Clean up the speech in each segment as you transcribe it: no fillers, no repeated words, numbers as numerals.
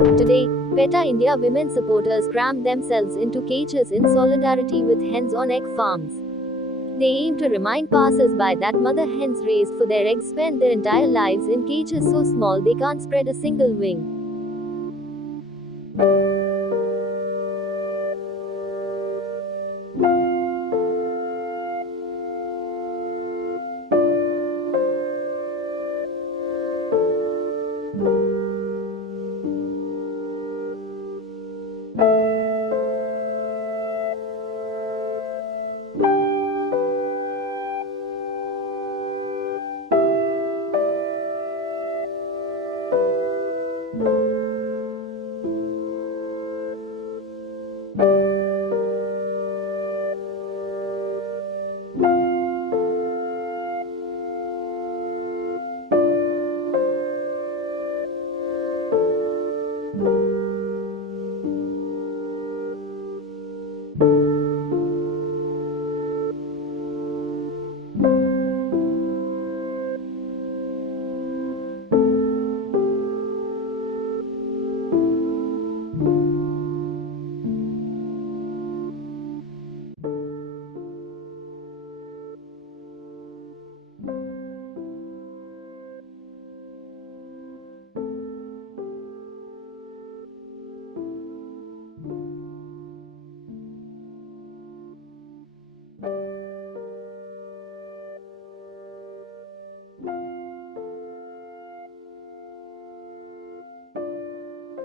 Today, PETA India women supporters cram themselves into cages in solidarity with hens on egg farms. They aim to remind passers-by that mother hens raised for their eggs spend their entire lives in cages so small they can't spread a single wing.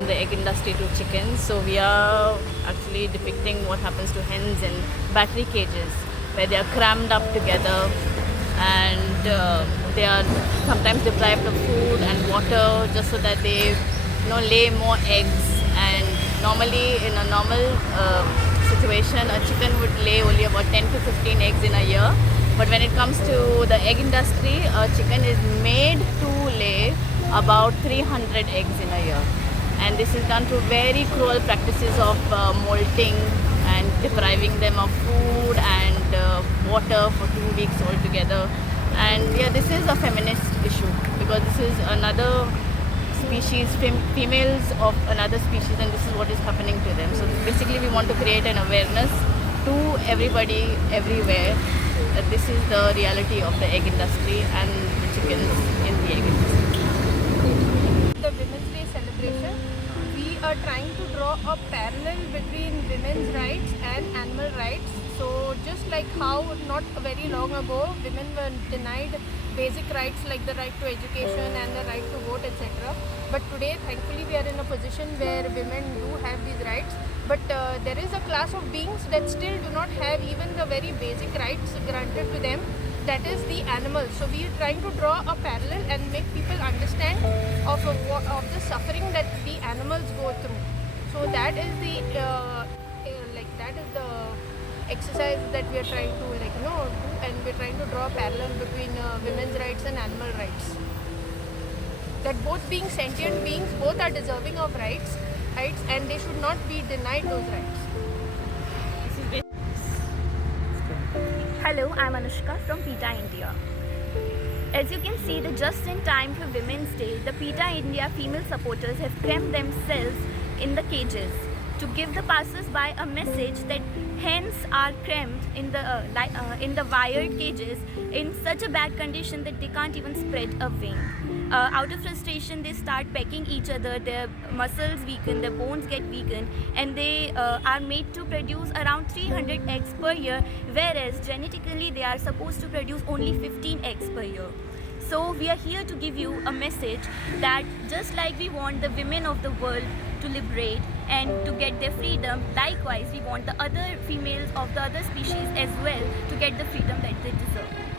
The egg industry to chickens, so we are actually depicting what happens to hens in battery cages where they are crammed up together and they are sometimes deprived of food and water just so that they lay more eggs. And normally in a normal situation a chicken would lay only about 10 to 15 eggs in a year, but when it comes to the egg industry, a chicken is made to lay about 300 eggs in a year. And this is done through very cruel practices of molting and depriving them of food and water for 2 weeks altogether. And yeah, this is a feminist issue because this is another species, females of another species, and this is what is happening to them. So basically we want to create an awareness to everybody everywhere that this is the reality of the egg industry and the chickens in the egg industry. The Women's Day celebration, we are trying to draw a parallel between women's rights and animal rights. So just like how not very long ago women were denied basic rights like the right to education and the right to vote, etc. But today thankfully we are in a position where women do have these rights. But there is a class of beings that still do not have even the very basic rights granted to them. That is the animals. So we are trying to draw a parallel and make people understand of the suffering that the animals go through. So that is the exercise that we are trying to do, and we are trying to draw a parallel between women's rights and animal rights. That both being sentient beings, both are deserving of rights, and they should not be denied those rights. Hello, I'm Anushka from PETA India. As you can see, just in time for Women's Day, the PETA India female supporters have crammed themselves in the cages to give the passers-by a message that hens are crammed in the wired cages in such a bad condition that they can't even spread a wing. Out of frustration, they start pecking each other, their muscles weaken, their bones get weakened, and they are made to produce around 300 eggs per year, whereas genetically they are supposed to produce only 15 eggs per year. So we are here to give you a message that just like we want the women of the world to liberate and to get their freedom, likewise we want the other females of the other species as well to get the freedom that they deserve.